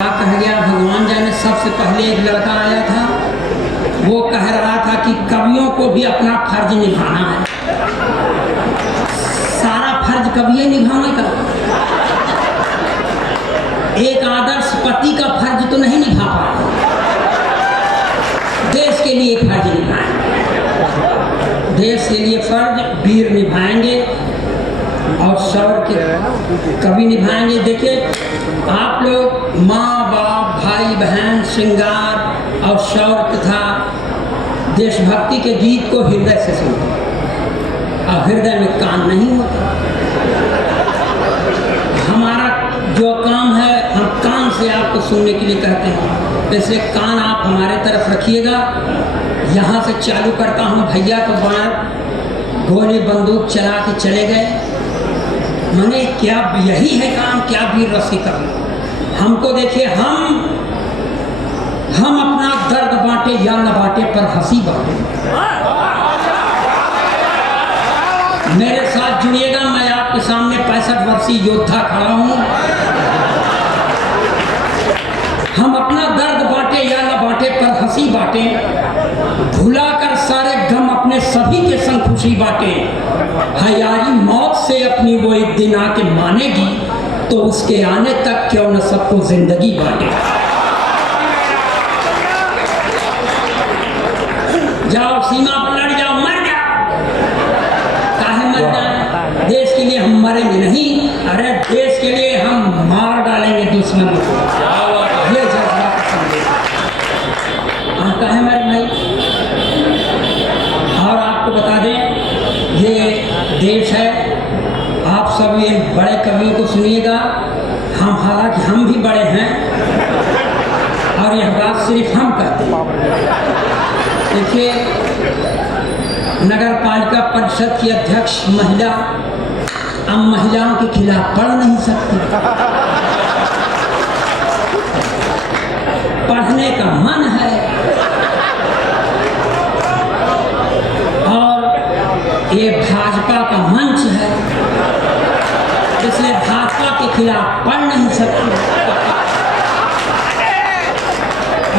कह गया भगवान जाने। सबसे पहले एक लड़का आया था, वो कह रहा था कि कवियों को भी अपना फर्ज निभाना है। सारा फर्ज कवि निभाएगा, एक आदर्श पति का फर्ज तो नहीं निभा पाए। देश के लिए फर्ज निभाएंगे, देश के लिए फर्ज वीर निभाएंगे और शौर्य के कवि निभाएंगे। देखिए आप लोग माँ बाप भाई बहन श्रृंगार और शौर्य तथा देशभक्ति के गीत को हृदय से सुनते हैं और हृदय में कान नहीं होता। हमारा जो काम है हम कान से आपको सुनने के लिए कहते हैं, इसलिए कान आप हमारे तरफ रखिएगा। यहाँ से चालू करता हूँ। भैया तो बाहर गोली बंदूक चला के चले गए। मैंने क्या यही है काम, क्या वीर रसी करना। हमको देखिए, हम अपना दर्द बांटे या न बांटे पर हंसी बांटे। मेरे साथ जुड़िएगा, मैं आपके सामने 65 वर्षीय योद्धा खड़ा हूं। हम अपना दर्द बांटे या न बांटे पर हंसी बांटे, भुलाकर सारे गम अपने सभी के संग खुशी बांटे। है यारी मौत से अपनी वो एक दिन आके मानेगी, तो उसके आने तक क्यों न सबको जिंदगी बांटे। जाओ सीमा पर लड़ जाओ, मर जाओ, काहे मर जाए। देश के लिए हम मरेंगे नहीं, अरे देश के लिए हम मार डालेंगे दुश्मन को। ये जज्बा समझे, हम काहे मरे भाई। और आपको बता दें, ये देश है, आप सब ये बड़े कवियों को सुनिएगा। हम हालांकि हम भी बड़े हैं और यह बात सिर्फ हम कहते हैं। देखिए, नगर पालिका परिषद की अध्यक्ष महिला अब महिलाओं के खिलाफ पढ़ नहीं सकती। पढ़ने का मन है और ये भाजपा का मंच है, इसलिए भाजपा के खिलाफ पढ़ नहीं सकती।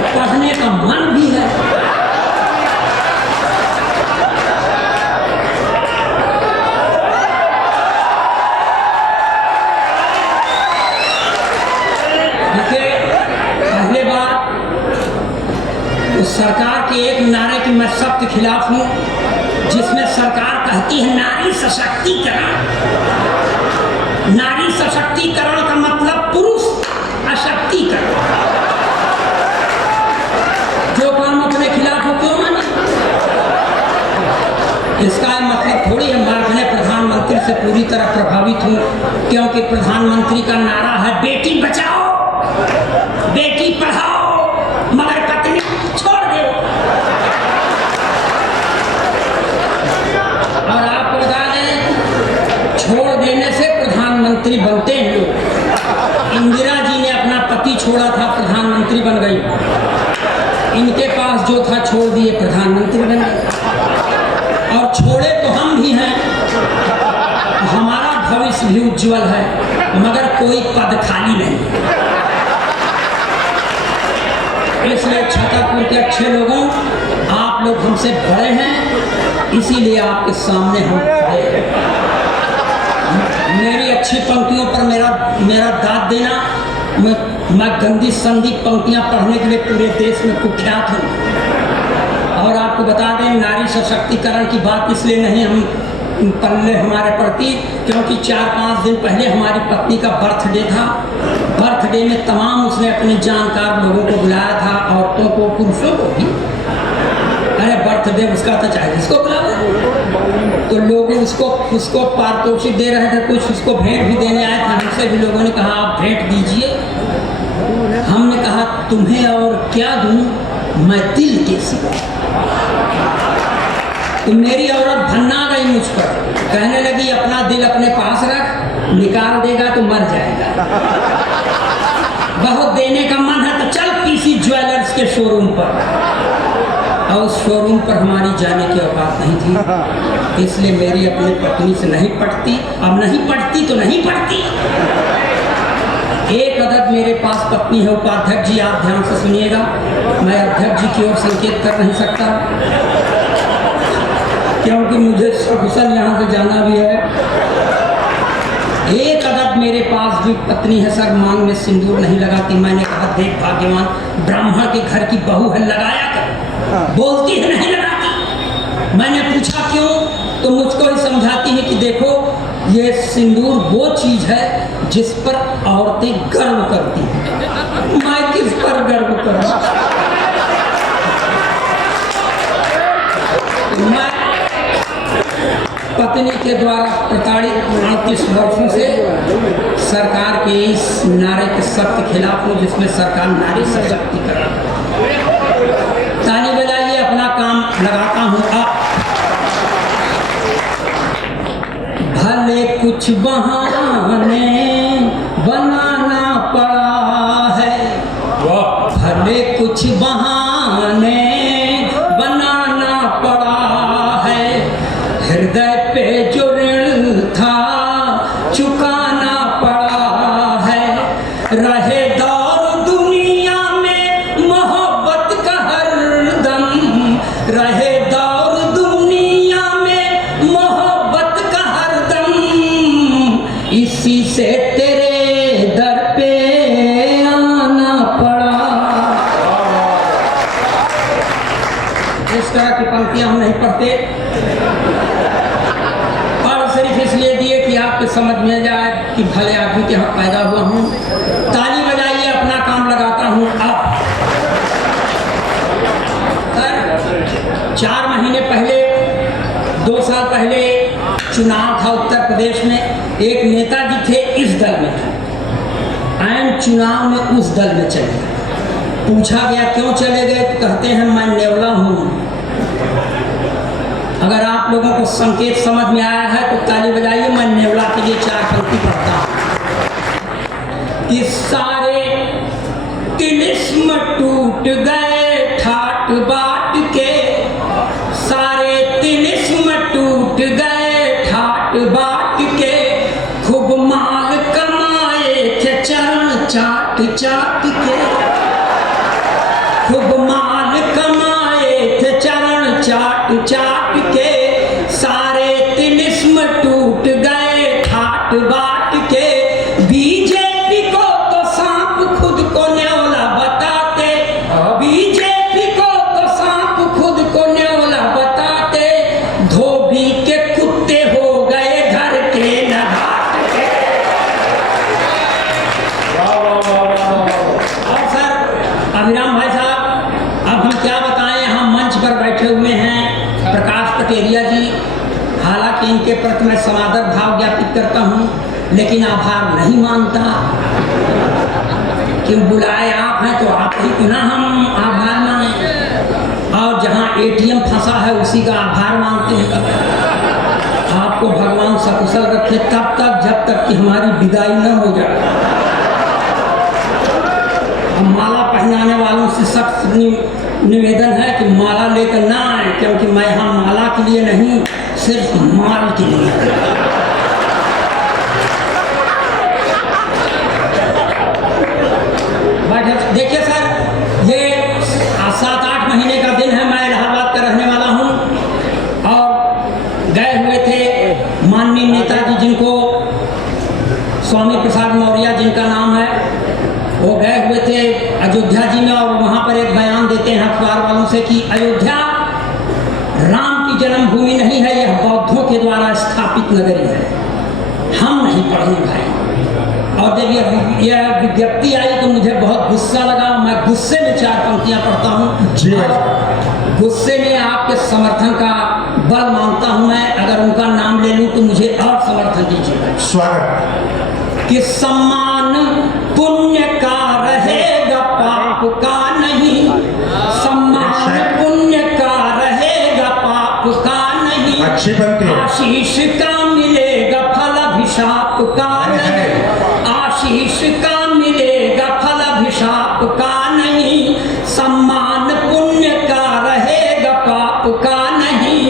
पढ़ने का मन भी है। देखिए, पहले बात तो सरकार के एक नारे की मैं सख्त खिलाफ हूं, जिसमें सरकार कहती है नारी सशक्तिकरण। नारी सशक्तिकरण का मतलब पुरुष अशक्तिकरण। जो काम अपने खिलाफ हो क्यों माने। इसका मतलब थोड़ी है मैं अपने प्रधानमंत्री से पूरी तरह प्रभावित हूँ, क्योंकि प्रधानमंत्री का नारा है बेटी बचाओ बेटी पढ़ाओ, मगर पत्नी छोड़ दो। और आपको बता दें, छोड़ देने से प्रधानमंत्री बनते हैं लोग। इंदिरा जी ने अपना पति छोड़ा था, प्रधानमंत्री बन गई। इनके पास जो था छोड़ दिए, प्रधानमंत्री बन गए। और छोड़े तो हम भी हैं, हमारा भविष्य भी उज्जवल है, मगर कोई पद खाली नहीं। इसलिए छतरपुर के अच्छे लोगों, आप लोग हमसे बड़े हैं, इसीलिए आपके सामने हम खड़े हैं। मेरी अच्छी पंक्तियों पर मेरा दाद देना। मैं गंदी संदी पंक्तियां पढ़ने के लिए पूरे देश में कुख्यात हूँ। और आपको बता दें, नारी सशक्तिकरण की बात इसलिए नहीं हम पल्ले हमारे पड़ती, क्योंकि 4-5 दिन पहले हमारी पत्नी का बर्थडे था। बर्थडे में तमाम उसने अपने जानकार लोगों को बुलाया था, औरतों को पुरुषों को भी। अरे बर्थडे उसका तो चाहे जिसको बुलाया, तो लोग उसको पारितोषिक दे रहे थे, कुछ उसको भेंट भी देने आए थे। हमसे भी लोगों ने कहा आप भेंट दीजिए। हमने कहा तुम्हें और क्या दूं मैं दिल के सिवा। तो मेरी औरत भन्ना गई मुझ पर, कहने लगी अपना दिल अपने पास रख, निकाल देगा तो मर जाएगा। बहुत देने का मन है तो चल किसी ज्वेलर्स के शोरूम पर। और उस शोरूम पर हमारी जाने की औकात नहीं थी, इसलिए मेरी अपनी पत्नी से नहीं पटती। अब नहीं पटती तो नहीं पटती। एक अदद मेरे पास पत्नी है। उपाध्यक्ष जी आप ध्यान से सुनिएगा, मैं अध्यक्ष जी की ओर संकेत कर नहीं सकता क्योंकि मुझे सकुशल यहाँ से जाना भी है। एक अदद मेरे पास भी पत्नी है सर, मांग में सिंदूर नहीं लगाती। मैंने कहा देख भाग्यवान ब्राह्मण के घर की बहू है, लगाया कर, बोलती है नहीं लगाती। मैंने पूछा क्यों, तो मुझको ही समझाती है कि देखो ये सिंदूर वो चीज है जिस पर औरतें गर्व करती हैं। मैं किस पर गर्व करूं? मैं पत्नी के द्वारा प्रताड़ित 38 वर्षों से सरकार के इस नारे के सख्त खिलाफ हूँ जिसमें सरकार नारी सशक्तिकरण। ताली बजाइए, अपना काम लगाता हूँ। अब भले कुछ बहाने बनाना पड़ा है, भले कुछ बहाने बनाना पड़ा है, हृदय पे जो ऋण था चुकाना पड़ा है। रहे दौर दुनिया में मोहब्बत का हरदम, रहे दौर दुनिया में मोहब्बत का हरदम, इसी से तेरे दर पे आना पड़ा। इस तरह की पंक्तियां हम नहीं पढ़ते, इसलिए दिए कि आपको समझ में जाए कि भले आदमी के यहाँ पैदा हुआ हूँ। ताली बजाइए, अपना काम लगाता हूँ। अब 4 महीने पहले, 2 साल पहले चुनाव था उत्तर प्रदेश में। एक नेताजी थे, इस दल में थे, ऐन चुनाव में उस दल में चले गए। पूछा गया क्यों चले गए, तो कहते हैं मैं नेवला हूँ। अगर आप लोगों को संकेत समझ में आया है तो ताली बजाइए। मैं नेवला के लिए 4 पंक्ति पढ़ता हूँ कि सारे तिलिस्म टूट गए ठाट बाट के, सारे तिलिस्म टूट गए ठाट बाट के, खूब माल कमाए थे चरण चाट चाट के, खूब माल कमाए थे चरण चाट चाट के, सारे तिलिस्म टूट गए ठाट बाट के। बीजेपी को तो सांप खुद को न्योला बताते, बीजेपी को तो सांप खुद को न्योला बताते, धोबी के कुत्ते हो गए घर के नहाट के। और सर अभिराम भाई साहब, अब हम क्या बताएं, यहाँ मंच पर बैठे हुए हैं प्रकाश पटेरिया जी। हालांकि इनके प्रति मैं समादर भाव ज्ञापित करता हूँ, लेकिन आभार नहीं मानता कि बुलाए आप हैं तो आप ही ना हम आभार माने, और जहाँ ATM फंसा है उसी का आभार मानते हैं। आपको भगवान सकुशल रखे तब तक जब तक कि हमारी विदाई न हो जाए। हम माला पहनाने वालों से सख्त निवेदन है कि माला लेकर ना आए, क्योंकि मैं यहाँ माला के लिए नहीं, सिर्फ माल के लिए। देखिए सर, ये 7-8 महीने का दिन है, मैं इलाहाबाद का रहने वाला हूँ, और गए हुए थे माननीय नेताजी जिनको स्वामी प्रसाद मौर्य जिनका नाम है, वो गए हुए थे अयोध्या जी में, और वहाँ पर एक बयान देते हैं अखबार वालों से कि अयोध्या राम की जन्मभूमि नहीं है, यह बौद्धों के द्वारा स्थापित नगरी है। हम नहीं पढ़े भाई। और जब यह विज्ञप्ति आई तो मुझे बहुत गुस्सा लगा। मैं गुस्से में 4 पंक्तियाँ पढ़ता हूँ। गुस्से में आपके समर्थन का बल मांगता हूँ मैं। अगर उनका नाम ले लूँ तो मुझे और समर्थन दीजिए। स्वागत। कि सम्मान पुण्य का रहेगा, पाप का नहीं। सम्मान पुण्य का रहेगा, पाप का नहीं। अच्छी बनती है। आशीष का मिलेगा फल, अभिशाप का नहीं। आशीष का मिलेगा फल, अभिशाप का नहीं। सम्मान पुण्य का रहेगा, पाप का नहीं।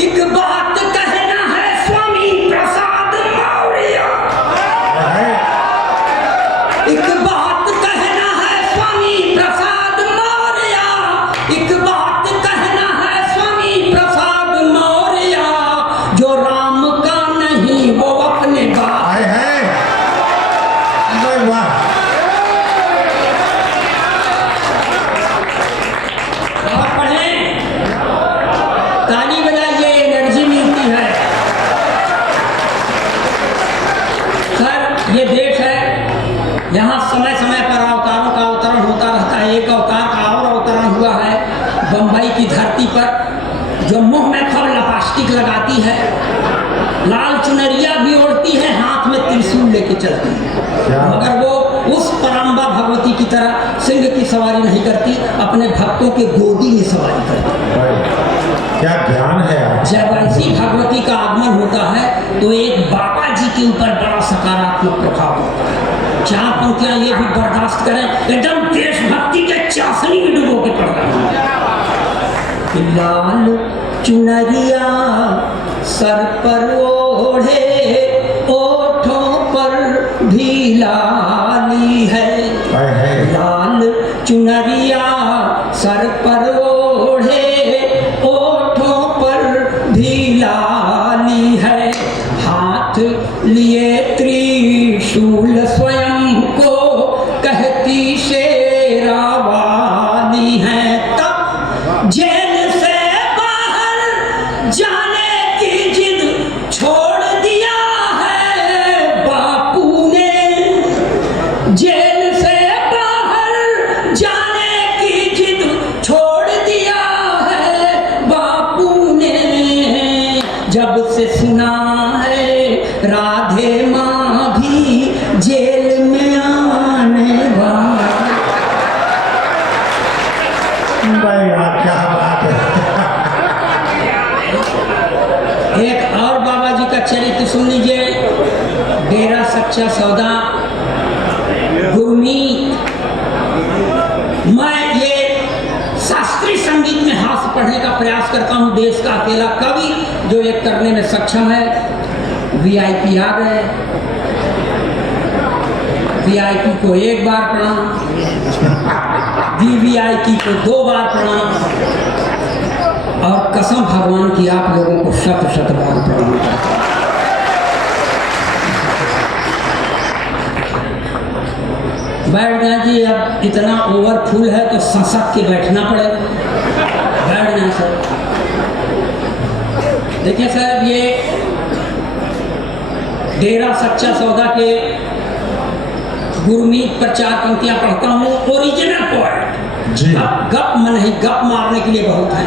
एक बात कहना है स्वामी प्रसाद मौर्य, एक चलती है, क्या? मगर वो उस पराम्बा भगवती की तरह सिंह की सवारी नहीं करती, अपने भक्तों के गोदी में सवारी करती। क्या ज्ञान है आप? जब ऐसी भगवती का आगमन होता है तो एक बाबा जी के ऊपर बड़ा सकारात्मक प्रभाव होता है। चार पंक्तियां ये भी बर्दाश्त करें, एकदम देशभक्ति के चाशनी में डुबो के पड़ रहे हैं। लाल चुनरिया सर पर ओढ़े, ओठों पर भी लाली है। लाल चुनरिया सर पर ओढ़े, ओठों पर भी लाली है। हाथ लिए त्रिशूल स्वयं को कहती शेरा वाली है। तब जेल से बाहर जाने की जिद छोड़ दिया है बापू ने। जेल से बाहर जाने की जिद छोड़ दिया है बापू ने। जब से सुना है राधे माँ भी जेल में आने वाली। भाई वाह, क्या बात है। एक और बाबा जी का चरित्र सुन लीजिए। डेरा सच्चा सौदा, गुरमीत। मैं ये शास्त्रीय संगीत में हास्य पढ़ने का प्रयास करता हूँ। देश का अकेला कवि जो ये करने में सक्षम है। वीआईपी आ गए, वीआईपी को एक बार प्रणाम, वीवीआईपी को 2 बार प्रणाम, और कसम भगवान की आप लोगों को शत शत बार प्रणाम। बैठ जाए जी, अब इतना ओवरफुल है तो संसद के बैठना पड़ेगा। बैठ जाए सर। देखिए साहब, ये डेरा सच्चा सौदा के गुरमीत पर 4 पंक्तियां पढ़ता हूँ। ओरिजिनल पोएट जी। गप में नहीं, गप मारने के लिए बहुत है।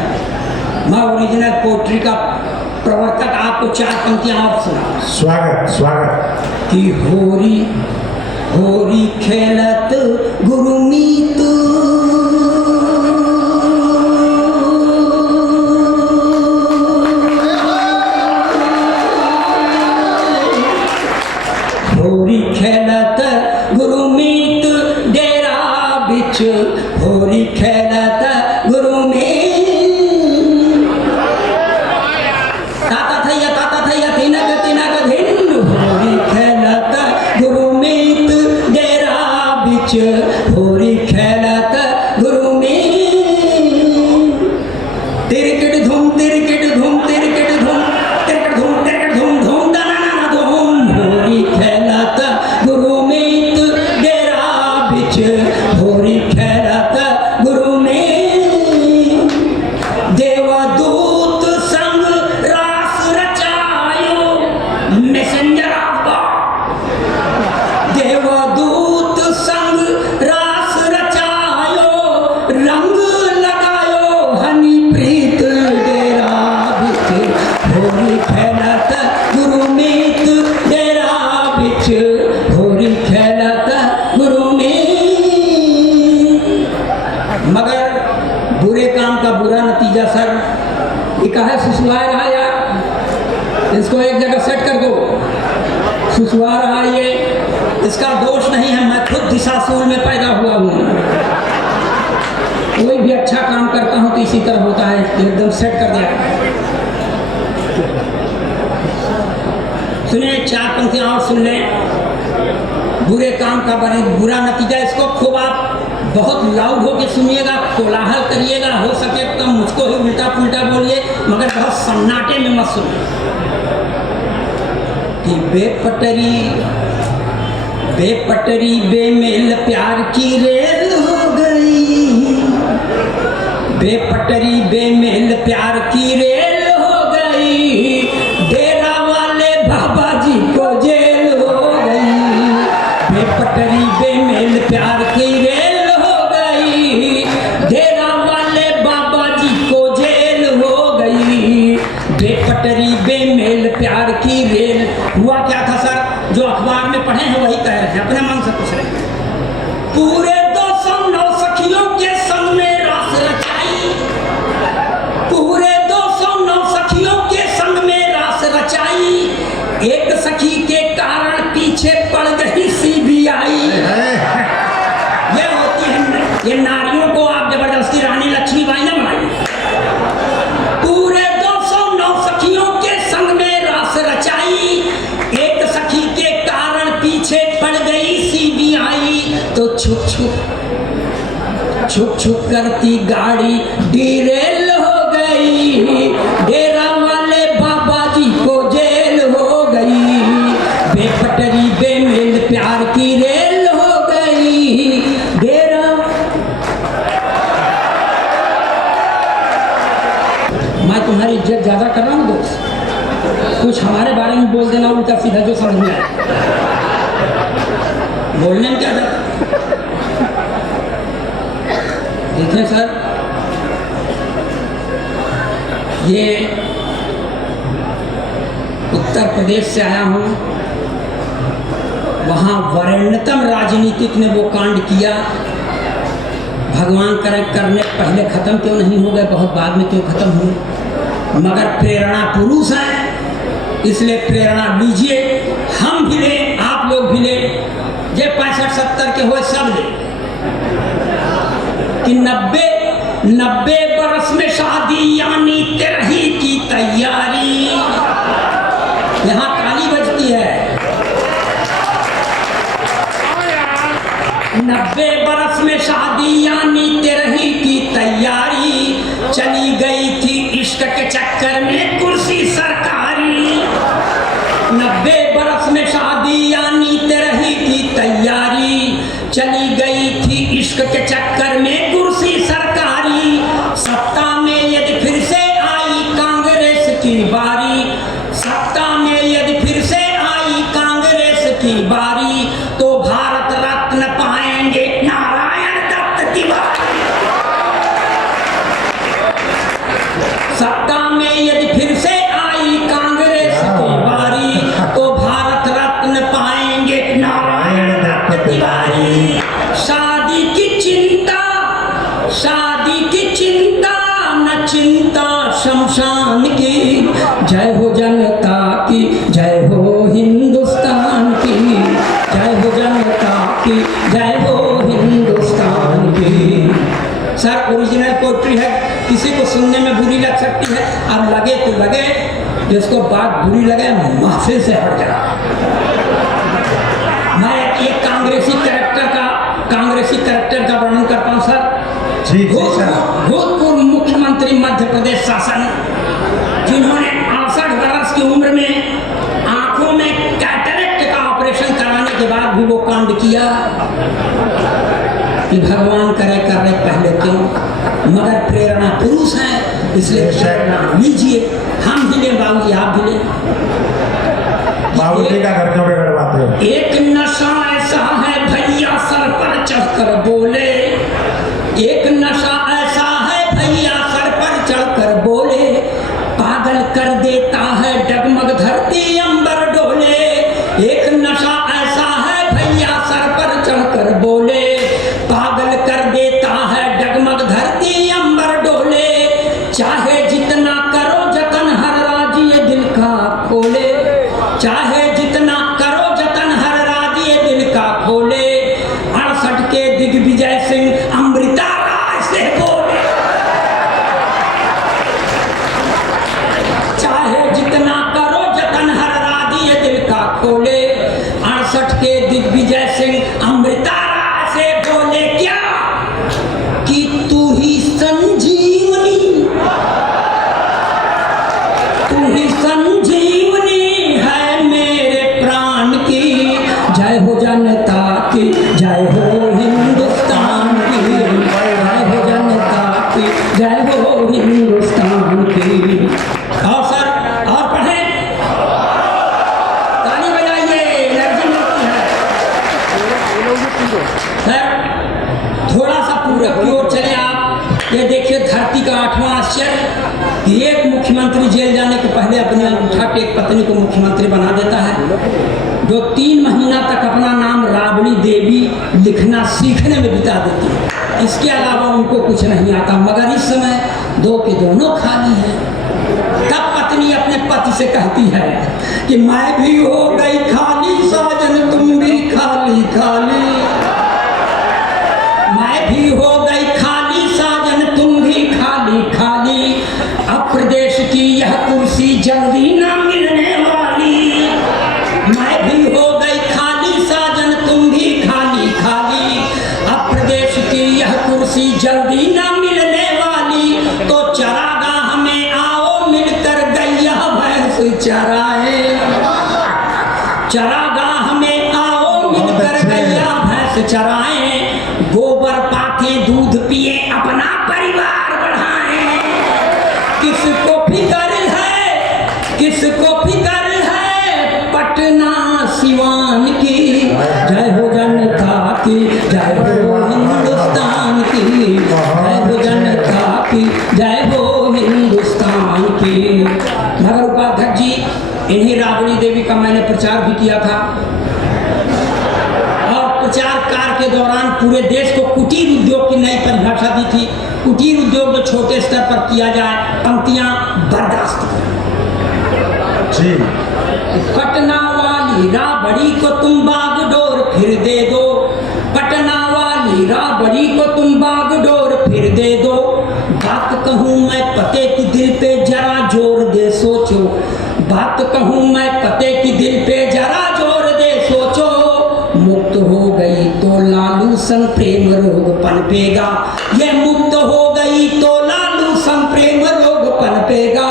मैं ओरिजिनल पोएट्री का प्रवर्तक आपको 4 पंक्तियां और सुना। स्वागत स्वागत। कि होरी होरी खेलत गुरमीत, होरी खेलत गुरमीत डेरा बिच, होरी खेलत गुरमीत। ताता थैया तिनक धिन, होरी खेलत गुरमीत डेरा बिच, होरी खेलत गुरमीत। तिरकिट धूम तिरकिट धूम तिरकिट धूम तिरकिट धूम तिरकिट धूम धूम दना धूम, होरी खेलत गुरमीत डेरा बिच, होरी खेलत गुरमीत। देवदूत संग रास रचायो, मैसेंजर ऑफ गॉड। देवदूत संग रास रचायो, रंग लगायो हनी प्रीत डेरा बिच, होरी खेलत गुरमीत डेरा बिच, होरी खेलत गुरमीत। मगर बुरे काम का बुरा नतीजा सर। ये कहा सुसुआ रहा यार, इसको एक जगह सेट कर दो। सुसुआ रहा ये, इसका दोष नहीं है। मैं खुद दिशाशूल में पैदा हुआ हूँ। कोई भी अच्छा काम करता हूँ तो इसी तरह होता है, एकदम सेट कर दिया। सुनिए 4 पंक्तियां और सुन लें। बुरे काम का बुरा नतीजा, इसको खूब आप बहुत लाउड होके सुनिएगा, कोलाहल करिएगा। हो सके तो मुझको ही उल्टा पुल्टा बोलिए, मगर बहुत सन्नाटे में मत सुनिए। कि बेपटरी बेमेल प्यार की रेल हो गई, बेपटरी बेमेल प्यार की रेल हो गई, डेरा वाले बाबा जी को जेल हो गई। बेपटरी बेमेल प्यार की रेल हो गई, डेरा वाले बाबा जी को जेल हो गई। बेपटरी बेमेल प्यार की रेल। हुआ क्या था सर, जो अखबार में पढ़े हैं वही कि नारियों को आप जबरदस्ती रानी लक्ष्मीबाई न बनाइए। पूरे 209 सखियों के संग में रास रचाई, एक सखी के कारण पीछे पड़ गई सीबीआई, तो छुप छुप करती गाड़ी डिरेल हो गई, डेरा वाले बाबा जी को जेल हो गई, बेपटरी बेमेल प्यार की रेल हो गई, डेरा। मैं तुम्हारी इज्जत ज्यादा कर रहा हूँ दोस्त, कुछ हमारे बारे में बोल देना उल्टा सीधा जो समझ में आए, बोलने में क्या जाता। देखें सर, ये उत्तर प्रदेश से आया हूँ, वहाँ वरेण्यतम राजनीतिक ने वो कांड किया, भगवान करने पहले खत्म क्यों नहीं हो गए, बहुत बाद में क्यों खत्म हुए, मगर प्रेरणा पुरुष है, इसलिए प्रेरणा लीजिए, हम भी लें, आप लोग भी लें, ये 65-70 के हो सब ले, कि 90 बरस में शादी यानी 13 की तैयारी, यहाँ ताली बजती है। 90 बरस में शादी यानी 13 की तैयारी, चली गई थी इश्क के चक्कर में कुर्सी सरकारी। 90 बरस में शादी यानी 13 की तैयारी, चली गई थी इश्क के चक्कर में कुर्सी सरकारी, सत्ता में यदि फिर से आई कांग्रेस की बारी, सत्ता में यदि फिर से आई कांग्रेस की बारी, तो भारत रत्न पाएंगे नारायण दत्त तिवारी। सत्ता में यदि फिर से आई कांग्रेस की बारी, तो भारत रत्न पाएंगे नारायण दत्त तिवारी। शादी की चिंता न चिंता शमशान की, जय हो जनता की, जय हो हिंदुस्तान की, जय हो जनता की, जय हो हिंदुस्तान की। सर ओरिजिनल पोइट्री है, किसी को सुनने में बुरी लग सकती है, अब लगे तो लगे, जिसको बात बुरी लगे महफिल से हट जाए। मैं एक कांग्रेसी कैरेक्टर का वर्णन करता हूँ सर। भूतपूर्व मुख्यमंत्री मध्य प्रदेश शासन, जिन्होंने 68 वर्ष की उम्र में आंखों में कैटरेक्ट का ऑपरेशन कराने के बाद भी वो कांड किया, कि भगवान करे कर रहे पहले क्यों, मगर प्रेरणा पुरुष है, इसलिए प्रेरणा लीजिए, हम भी लें बाबूजी, आप भी लें। बाबूजी का घर क्यों बिगड़वाते हो? एक नशा ऐसा है भैया सर पर चढ़कर बोले, एक नशा ऐसा है भैया सर पर चढ़कर बोले, पागल कर देता है डगमग धरती अंबर डोले। एक नशा ऐसा है भैया सर पर चढ़कर बोले, पागल कर देता है डगमग धरती अंबर डोले, चाहे जितना करो जतन हर राज ये दिल का खोले, चाहे जितना करो जतन हर राज ये दिल का खोले, 68 के दिग्विजय सिंह अमृता राज से बोले, चाहे जितना करो जतन हर राज ये दिल का खोले, 68 के दिग्विजय सिंह अमृता राज से बोले क्या, कि तू ही संजीवनी, तू ही संजीवनी है मेरे प्राण की, जय हो जनता की, जय हो हिंदुस्तान की, जय हो जनता की, जय हो हिंदुस्तान की। और सर और पढ़ें, ताली बजाइए, एनर्जी मिलती है। सर थोड़ा सा पूरब की ओर चले आप, ये देखिए धरती का 8वां आश्चर्य, कि एक मुख्यमंत्री जेल जाने के पहले अपने अंगूठा टेक पत्नी को मुख्यमंत्री बना देता है, जो 3 महीना तक अपना नाम राबड़ी देवी लिखना सीखने में बिता देती है, इसके अलावा उनको कुछ नहीं आता, मगर इस समय 2 के दोनों खाली हैं। तब पत्नी अपने पति से कहती है कि मैं भी हो गई खाली साजन, तुम भी खाली खाली, मैं भी हो गई कुर्सी जल्दी ना मिलने वाली, तो चरागाह में आओ मिलकर गैया भैंस चराए। चरागाह में आओ मिलकर गैया भैंस चराए, गोबर पाके दूध पिए अपना परिवार बढ़ाएं। किसको फिक्र है, किसको फिक्र है पटना सिवान की, जय हो जनता की, जय हो हिंदुस्तान की, जय हो जनता की, जय हो हिंदुस्तान की। मगर उपाध्यक्ष जी, इन्हीं राबड़ी देवी का मैंने प्रचार भी किया था, और प्रचार कार्य के दौरान पूरे देश को कुटीर उद्योग की नई परिभाषा दी थी। कुटीर उद्योग जो छोटे स्तर पर किया जाए, पंक्तियां बर्दाश्त करें। जी पटना वाली राबड़ी को तुम बागडोर फिर दे दो, पटना वाली राबड़ी को तुम बागडोर फिर दे दो। बात कहूँ मैं पते की दिल पे जरा जोर दे सोचो, बात कहूँ मैं पते की दिल पे जरा जोर दे सोचो। मुक्त हो गई तो लालू सन प्रेम रोग पनपेगा, ये मुक्त हो गई तो लालू सन प्रेम रोग पनपेगा।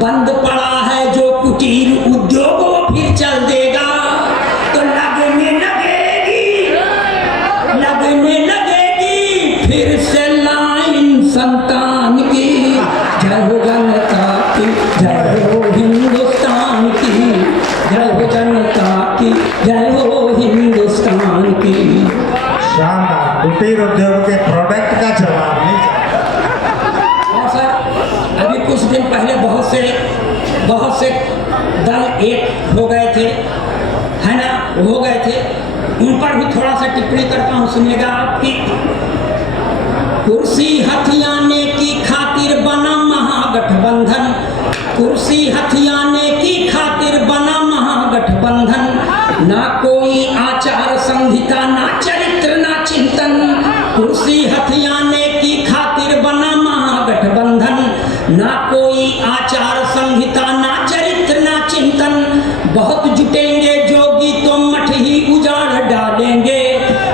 बंद पड़ा है जो कुटीर उद्योग वो फिर चल देगा, तो लगने लगेगी, लगने लगेगी फिर से लाइन संतान की। जय हो जनता की, जय हो हिंदुस्तान की, जय हो जनता की, जय हो हिंदुस्तान की। शानदार, कुटीर उद्योग के प्रोडक्ट का जवाब नहीं। और सर, अभी कुछ दिन पहले बहुत से दल एक हो गए थे, है ना, हो गए थे, उन पर भी थोड़ा सा टिप्पणी करता हूँ, सुनिएगा आपकी। कुर्सी हथियाने की खातिर बना महागठबंधन, कुर्सी हथियाने की खातिर बना महागठबंधन। ना कोई आचार संहिता, ना चरित्र, ना चिंतन। कुर्सी हथियाने की खातिर बना महागठबंधन, ना कोई आचार संहिता, ना चरित्र, ना चिंतन। बहुत जुटेंगे जोगी तो मठ ही उजाड़ डालेंगे,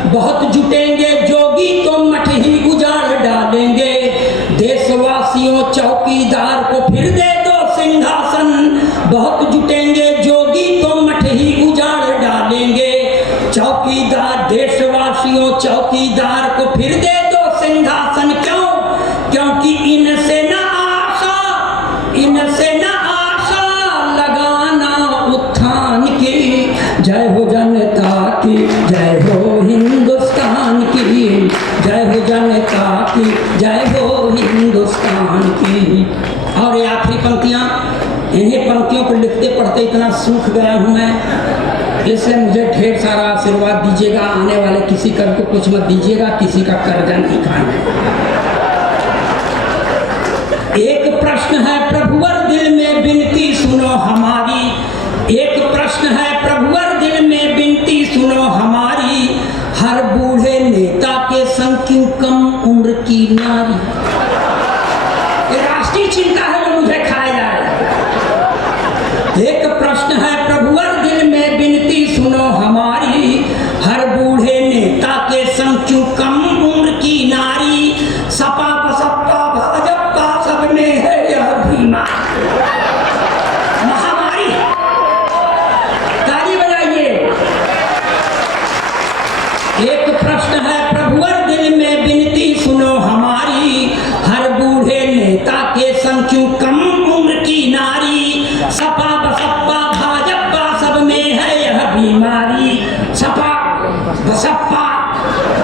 बहुत जुटेंगे जोगी तो मठ ही उजाड़ डालेंगे। देशवासियों चौकीदार को फिर दे दो सिंहासन, बहुत जुटेंगे जोगी तो मठ ही उजाड़ डालेंगे। चौकीदार, देशवासियों चौकीदार को फिर दे दो सिंहासन, क्यों? क्योंकि इनसे न आशा, इनसे न आशा लगाना उत्थान की। जय हो जनता की, जय हो हिंदुस्तान की, जय हो जनता की, जय हो हिंदुस्तान की। और ये आखिरी पंक्तियां, इन्हीं पंक्तियों को लिखते पढ़ते इतना सूख गया हूं मैं, इससे मुझे ढेर सारा आशीर्वाद दीजिएगा। आने वाले किसी कर को कुछ मत दीजिएगा, किसी का कर्जा नहीं खाना। एक प्रश्न है प्रभुवर दिल में विनती सुनो हमारी, एक प्रश्न है प्रभुवर दिल में विनती सुनो हमारी। हर बूढ़े नेता के संग क्यों कम उम्र की नारी? ये राष्ट्रीय चिंता है जो मुझे खाया जाए। एक प्रश्न है प्रभुवर दिल में विनती सुनो हमारी, हर बूढ़े नेता के संग क्यों कम उम्र की नारी। सपा बसपा भाजपा सब में है यह बीमारी, महामारी। ताली बजाइए। एक प्रश्न है प्रभुवर दिल में विनती सुनो हमारी, हर बूढ़े नेता के संग क्यों कम उम्र की नारी। सपा बसपा भाजपा सब में है यह बीमारी, सपा बसपा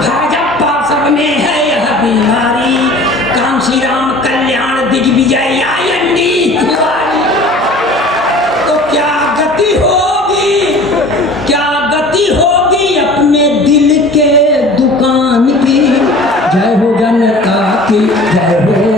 भाजपा सब में है यह बीमारी। कांशी राम कल्याण दिग्विजय आयंडी तिवारी, तो क्या गति होगी, क्या गति होगी अपने दिल के दुकान की। जय हो जनता की, जय हो